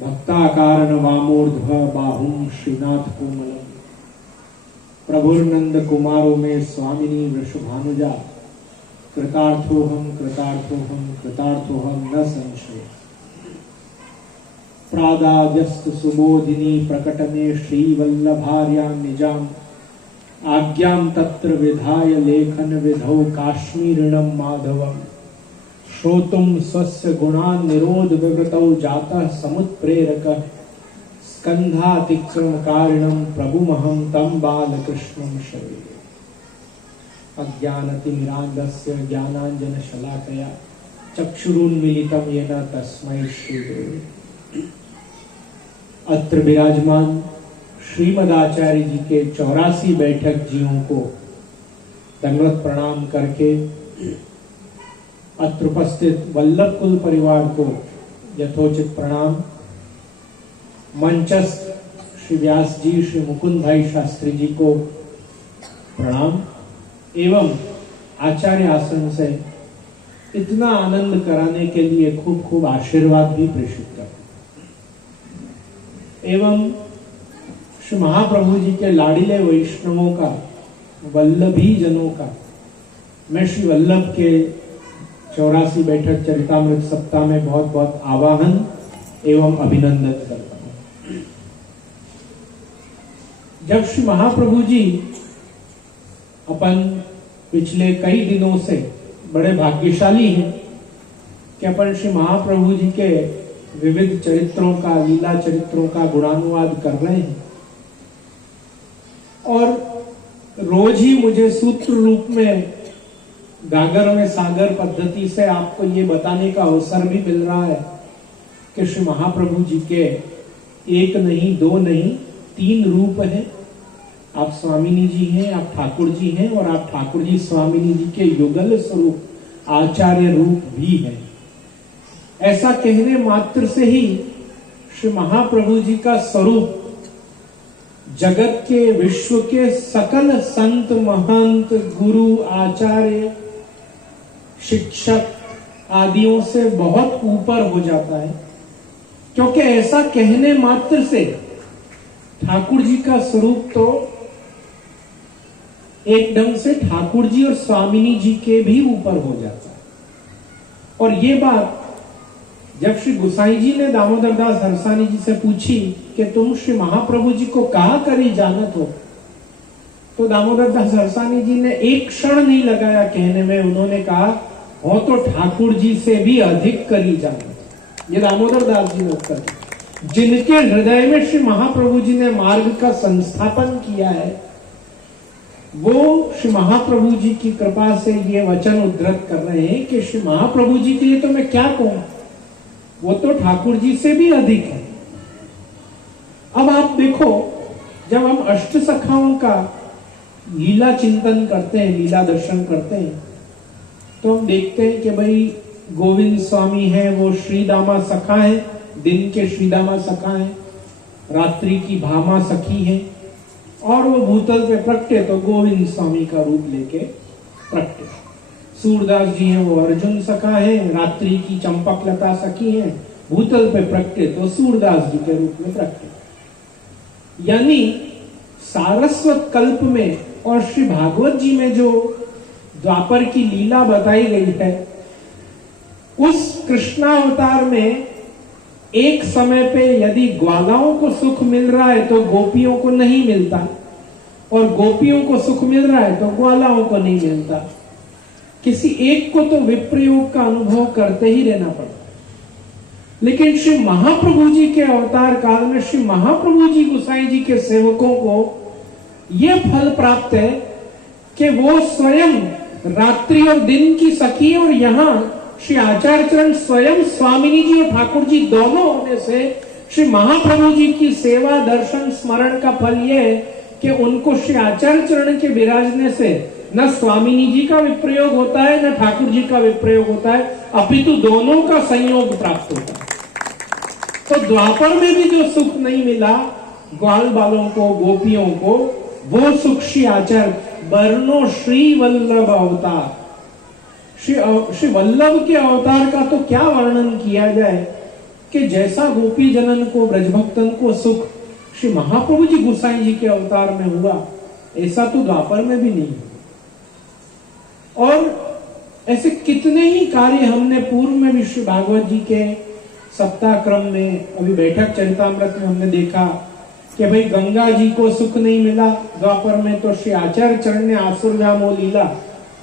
भक्ताकारण वामोर्ध्व बाहुं श्रीनाथ कोमलम प्रभुर्नंद कुमारों में स्वामिनी वृषभानुजा कृतार्थोहम कृतार्थोहम कृतार्थोहम न संशय प्रादाद्यस्त सुबोधिनी प्रकटने श्रीवल्लभार्यां निजाम आज्ञां तत्र विधाय लेखन विधौ काश्मीरिणं माधवम् श्रोतुं स्वस्य गुणान् निरोध विवृतौ जातः समुत्प्रेरकः स्कन्धातिक्रमकारिणं प्रभुमहं तं बालकृष्णं शरीरे अज्ञानतिमिरान्धस्य ज्ञानाञ्जनशलाकया चक्षुरुन्मीलितं येन तस्मै श्रीगुरवे। अत्र विराजमान श्रीमदाचार्य जी के 84 बैठक जियों को दंडवत प्रणाम करके अत्र उपस्थित वल्लभ कुल परिवार को यथोचित प्रणाम। मंचस्थ श्री व्यास जी, श्री मुकुंद भाई शास्त्री जी को प्रणाम एवं आचार्य आश्रम से इतना आनंद कराने के लिए खूब खूब आशीर्वाद भी प्रेषित कर एवं श्री महाप्रभु जी के लाडीले वैष्णवों का, वल्लभी जनों का मैं श्री वल्लभ के 84 बैठक चरितामृत सप्ताह में बहुत बहुत आवाहन एवं अभिनंदन करता हूं। जब श्री महाप्रभु जी अपन पिछले कई दिनों से बड़े भाग्यशाली हैं कि अपन श्री महाप्रभु जी के विविध चरित्रों का, लीला चरित्रों का गुणानुवाद कर रहे हैं और रोज ही मुझे सूत्र रूप में गागर में सागर पद्धति से आपको ये बताने का अवसर भी मिल रहा है कि श्री महाप्रभु जी के एक नहीं, दो नहीं, 3 रूप हैं। आप स्वामिनी जी हैं, आप ठाकुर जी हैं और आप ठाकुर जी स्वामिनी जी के युगल स्वरूप आचार्य रूप भी हैं। ऐसा कहने मात्र से ही श्री महाप्रभु जी का स्वरूप जगत के, विश्व के सकल संत, महंत, गुरु, आचार्य, शिक्षक आदियों से बहुत ऊपर हो जाता है, क्योंकि ऐसा कहने मात्र से ठाकुर जी का स्वरूप तो एक ढंग से ठाकुर जी और स्वामिनी जी के भी ऊपर हो जाता है। और ये बात जब श्री गुसाई जी ने दामोदर दास हरसानी जी से पूछी कि तुम श्री महाप्रभु जी को कहा करी जानत हो, तो दामोदर दास हरसानी जी ने एक क्षण नहीं लगाया कहने में, उन्होंने कहा हो तो ठाकुर जी से भी अधिक करी जानत। ये दामोदर दास जी ने उत्तर दिया। जिनके हृदय में श्री महाप्रभु जी ने मार्ग का संस्थापन किया है, वो श्री महाप्रभु जी की कृपा से ये वचन उद्धृत कर रहे हैं कि श्री महाप्रभु जी के लिए तो मैं क्या कहूं, वो तो ठाकुर जी से भी अधिक है। अब आप देखो, जब हम अष्ट सखाओं का लीला चिंतन करते हैं, लीला दर्शन करते हैं, तो हम देखते हैं कि भाई गोविंद स्वामी है, वो श्रीदामा सखा है, दिन के श्रीदामा सखा है, रात्रि की भामा सखी है और वो भूतल पे प्रगटे तो गोविंद स्वामी का रूप लेके प्रगटे। सूरदास जी हैं, वो अर्जुन सखा है, रात्रि की चंपक लता सखी है, भूतल पे प्रगटे तो सूरदास जी के रूप में प्रगटे। यानी सारस्वत कल्प में और श्री भागवत जी में जो द्वापर की लीला बताई गई है, उस कृष्णावतार में एक समय पे यदि ग्वालाओं को सुख मिल रहा है तो गोपियों को नहीं मिलता, और गोपियों को सुख मिल रहा है तो ग्वालाओं को नहीं मिलता। किसी एक को तो विप्रयोग का अनुभव करते ही रहना पड़ता। लेकिन श्री महाप्रभु जी के अवतार काल में श्री महाप्रभु जी गुसाई जी के सेवकों को यह फल प्राप्त है कि वो स्वयं रात्रि और दिन की सखी, और यहाँ श्री आचार्य चरण स्वयं स्वामिनी जी और ठाकुर जी दोनों होने से श्री महाप्रभु जी की सेवा, दर्शन, स्मरण का फल यह है कि उनको श्री आचार्य चरण के विराजने से न स्वामिनी जी का विप्रयोग होता है, न ठाकुर जी का विप्रयोग होता है, अपितु दोनों का संयोग प्राप्त होता है। तो द्वापर में भी जो सुख नहीं मिला ग्वाल बालों को, गोपियों को, वो सुख श्री आचार्य बरनो श्री वल्लभ अवतार, श्री वल्लभ के अवतार का तो क्या वर्णन किया जाए कि जैसा गोपी जनन को, ब्रजभक्तन को सुख श्री महाप्रभु जी गोसाई जी के अवतार में हुआ, ऐसा तो द्वापर में भी नहीं। और ऐसे कितने ही कार्य हमने पूर्व में भी श्री भागवत जी के सप्ताह क्रम में, अभी बैठक चरितामृत में हमने देखा कि भाई गंगा जी को सुख नहीं मिला द्वापर में, तो श्री आचार्य चरण ने आसुरजामो लीला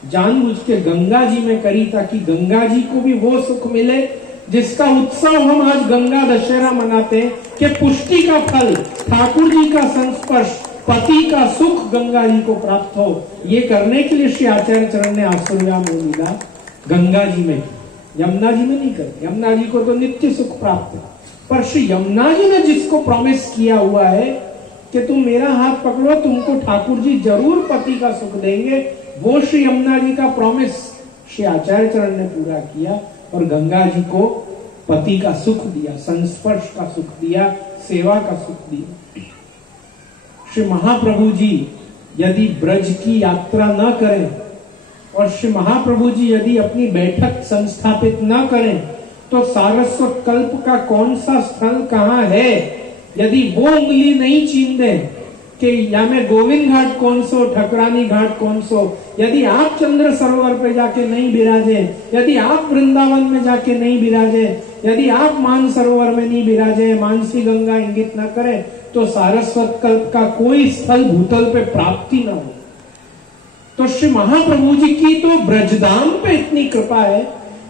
जानबूझ के गंगा जी में करी, ताकि गंगा जी को भी वो सुख मिले जिसका उत्सव हम आज गंगा दशहरा मनाते हैं, कि पुष्टि का फल, ठाकुर जी का संस्पर्श, पति का सुख गंगा जी को प्राप्त हो। ये करने के लिए श्री आचार्य चरण ने आसुरजामो लीला गंगा जी में की, यमुना जी में नहीं करी। यमुना जी को तो नित्य सुख प्राप्त है, पर श्री यमुना जी ने जिसको प्रॉमिस किया हुआ है कि तुम मेरा हाथ पकड़ो, तुमको ठाकुर जी जरूर पति का सुख देंगे, वो श्री यमुना जी का प्रॉमिस श्री आचार्य चरण ने पूरा किया और गंगा जी को पति का सुख दिया, संस्पर्श का सुख दिया, सेवा का सुख दिया। श्री महाप्रभु जी यदि ब्रज की यात्रा न करें और श्री महाप्रभु जी यदि अपनी बैठक संस्थापित न करें, तो सारस्वत कल्प का कौन सा स्थल कहाँ है, यदि वो उंगली नहीं चीन दे कि या में गोविंद घाट कौन सो, ठकरानी घाट कौन सो, यदि आप चंद्र सरोवर पे जाके नहीं बिराजे, यदि आप वृंदावन में जाके नहीं बिराजे, यदि आप मान सरोवर में नहीं बिराजे, मानसी गंगा इंगित न करे, तो सारस्वत कल्प का कोई स्थल भूतल पे प्राप्ति न हो। तो श्री महाप्रभु जी की तो ब्रजधाम पे इतनी कृपा है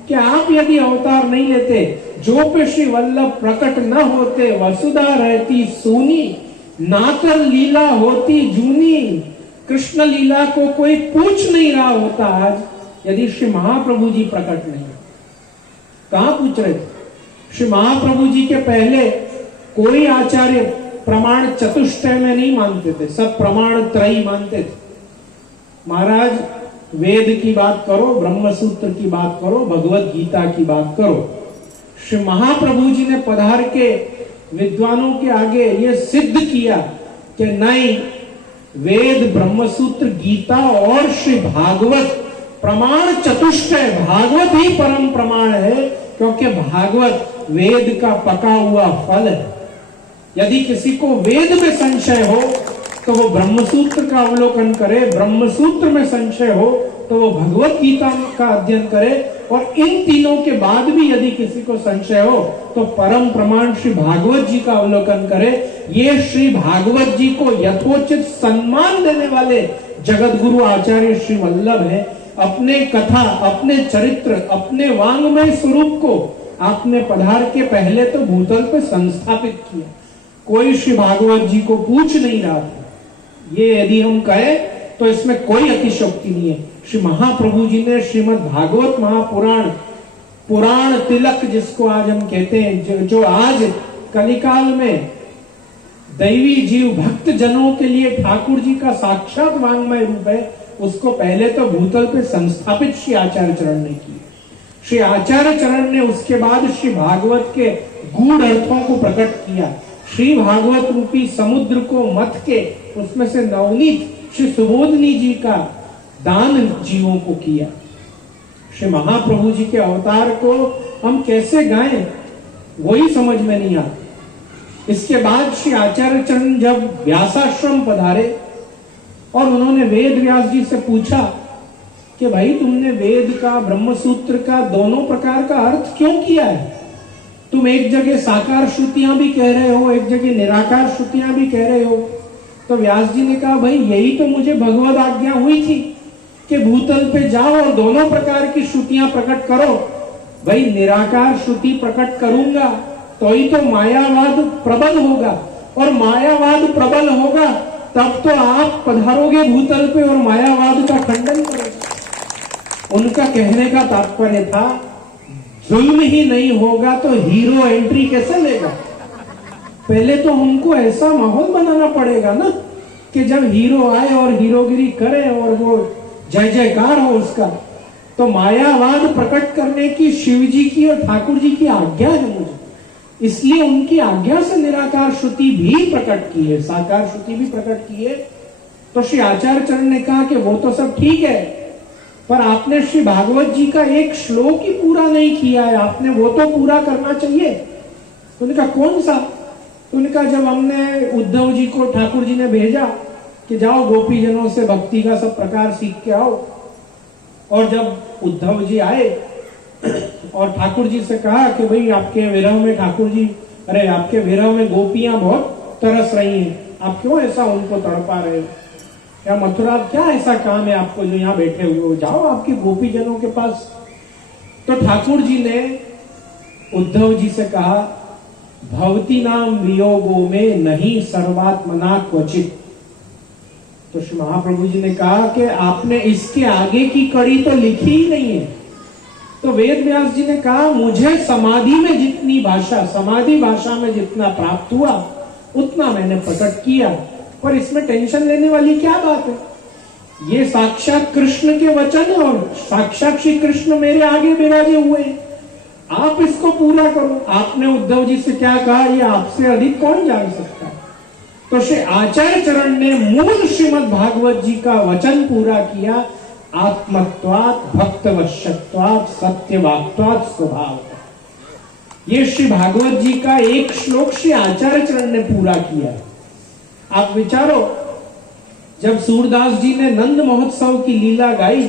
कि आप यदि अवतार नहीं लेते, जो पे श्री वल्लभ प्रकट न होते, वसुधा रहती सूनी, नाकर लीला होती जूनी। कृष्ण लीला को कोई पूछ नहीं रहा होता आज, यदि श्री महाप्रभु जी प्रकट नहीं। कहां पूछ रहे थे? श्री महाप्रभु जी के पहले कोई आचार्य प्रमाण चतुष्टय में नहीं मानते थे, सब प्रमाण त्रयी मानते थे। महाराज वेद की बात करो, ब्रह्म सूत्र की बात करो, भगवत गीता की बात करो। श्री महाप्रभु जी ने पधार के विद्वानों के आगे ये सिद्ध किया कि नहीं, वेद, ब्रह्म सूत्र, गीता और श्री भागवत प्रमाण चतुष्टय, भागवत ही परम प्रमाण है, क्योंकि भागवत वेद का पका हुआ फल है। यदि किसी को वेद में संशय हो तो वो ब्रह्मसूत्र का अवलोकन करे, ब्रह्मसूत्र में संशय हो तो वो भगवत गीता का अध्ययन करे, और इन तीनों के बाद भी यदि किसी को संशय हो तो परम प्रमाण श्री भागवत जी का अवलोकन करे। ये श्री भागवत जी को यथोचित सम्मान देने वाले जगत गुरु आचार्य श्री वल्लभ है। अपने कथा, अपने चरित्र, अपने वांग्मय स्वरूप को आपने पधार के पहले तो भूतल पे संस्थापित किया। कोई श्री भागवत जी को पूछ नहीं रहा था। ये यदि हम कहें तो इसमें कोई अतिशयोक्ति नहीं है। श्री महाप्रभु जी ने श्रीमद् भागवत महापुराण, पुराण तिलक जिसको आज हम कहते हैं, जो आज कलिकाल में दैवी जीव भक्त जनों के लिए ठाकुर जी का साक्षात वांग्मय रूप है, उसको पहले तो भूतल पे संस्थापित श्री आचार्य चरण ने किया। श्री आचार्य चरण ने उसके बाद श्री भागवत के गूढ़ अर्थों को प्रकट किया। श्री भागवत रूपी समुद्र को मथ के उसमें से नवनीत श्री सुबोधनी जी का दान जीवों को किया। श्री महाप्रभु जी के अवतार को हम कैसे गाएं, वही समझ में नहीं आता। इसके बाद श्री आचार्य चरण जब व्यासाश्रम पधारे और उन्होंने वेद व्यास जी से पूछा कि भाई तुमने वेद का, ब्रह्मसूत्र का दोनों प्रकार का अर्थ क्यों किया है? तुम एक जगह साकार श्रुतियां भी कह रहे हो, एक जगह निराकार श्रुतियां भी कह रहे हो। तो व्यास जी ने कहा भाई यही तो मुझे भगवद आज्ञा हुई थी कि भूतल पे जाओ और दोनों प्रकार की श्रुतियां प्रकट करो। भाई निराकार श्रुति प्रकट करूंगा तो ही तो मायावाद प्रबल होगा, और मायावाद प्रबल होगा तब तो आप पधारोगे भूतल पे और मायावाद का खंडन करोगे। उनका कहने का तात्पर्य था जुल्म ही नहीं होगा तो हीरो एंट्री कैसे लेगा? पहले तो हमको ऐसा माहौल बनाना पड़ेगा ना कि जब हीरो आए और हीरोगिरी करे और वो जय जयकार हो उसका। तो मायावाद प्रकट करने की शिव जी की और ठाकुर जी की आज्ञा है मुझे, इसलिए उनकी आज्ञा से निराकार श्रुति भी प्रकट की है, साकार श्रुति भी प्रकट की है। तो श्री आचार्य चरण ने कहा कि वो तो सब ठीक है, पर आपने श्री भागवत जी का एक श्लोक ही पूरा नहीं किया है, आपने वो तो पूरा करना चाहिए। तो उन्होंने कहा कौन सा? तो उन्होंने कहा जब हमने उद्धव जी को ठाकुर जी ने भेजा कि जाओ गोपीजनों से भक्ति का सब प्रकार सीख के आओ, और जब उद्धव जी आए और ठाकुर जी से कहा कि भाई आपके विरह में ठाकुर जी, अरे आपके विरह में गोपियां बहुत तरस रही हैं, आप क्यों ऐसा उनको तड़पा रहे हो? क्या मथुरा क्या ऐसा काम है आपको जो यहाँ बैठे हुए हो, जाओ आपके गोपीजनों के पास। तो ठाकुर जी ने उद्धव जी से कहा, भवती नाम वियोगो में नहीं सर्वात्मना क्वचित। तो श्री महाप्रभु जी ने कहा कि आपने इसके आगे की कड़ी तो लिखी ही नहीं है। तो वेद व्यास जी ने कहा, मुझे समाधि में जितनी भाषा, समाधि भाषा में जितना प्राप्त हुआ उतना मैंने प्रकट किया, पर इसमें टेंशन लेने वाली क्या बात है? ये साक्षात कृष्ण के वचन है और साक्षात श्री कृष्ण मेरे आगे विराजे हुए हैं, आप इसको पूरा करो। आपने उद्धव जी से क्या कहा, ये आपसे अधिक कौन जान सकता है? तो श्री आचार्य चरण ने मूल श्रीमद् भागवत जी का वचन पूरा किया, आत्मत्वात् भक्तवश्यत्वात् सत्यवाक्त्वात् स्वभाव। ये श्री भागवत जी का एक श्लोक श्री आचार्य चरण ने पूरा किया। आप विचारो, जब सूरदास जी ने नंद महोत्सव की लीला गाई,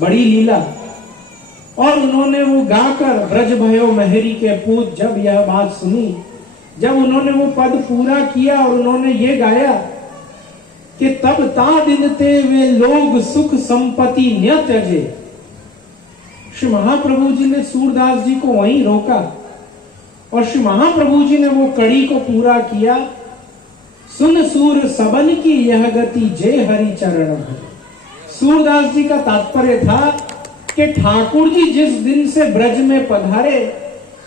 बड़ी लीला, और उन्होंने वो गाकर ब्रज भयो महरी के पूत, जब यह बात सुनी, जब उन्होंने वो पद पूरा किया और उन्होंने ये गाया कि तब ता दिन ते वे लोग सुख संपत्ति न त्यजे, श्री महाप्रभु जी ने सूरदास जी को वहीं रोका और श्री महाप्रभु जी ने वो कड़ी को पूरा किया, सुन सूर सबन की यह गति जय हरि चरण भज। सूरदास जी का तात्पर्य था कि ठाकुर जी जिस दिन से ब्रज में पधारे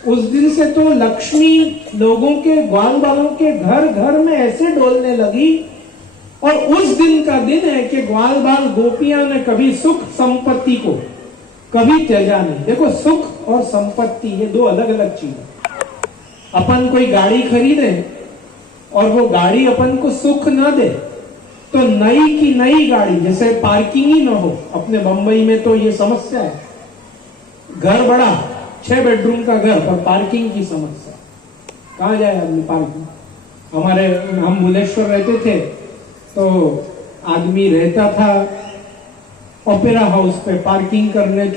उस दिन से तो लक्ष्मी लोगों के, ग्वाल बालों के घर घर में ऐसे डोलने लगी, और उस दिन का दिन है कि ग्वाल बाल गोपियां ने कभी सुख संपत्ति को कभी त्याजा नहीं। देखो, सुख और संपत्ति ये दो अलग अलग चीज है। अपन कोई गाड़ी खरीदे और वो गाड़ी अपन को सुख न दे, तो नई की नई गाड़ी, जैसे पार्किंग ही ना हो, अपने बंबई में तो ये समस्या है, घर बड़ा 6 बेडरूम का घर पर पार्किंग की समस्या, कहाँ जाए आदमी पार्किंग। हमारे, हम भुवनेश्वर रहते थे तो आदमी रहता था ओपेरा हाउस पे पार्किंग करने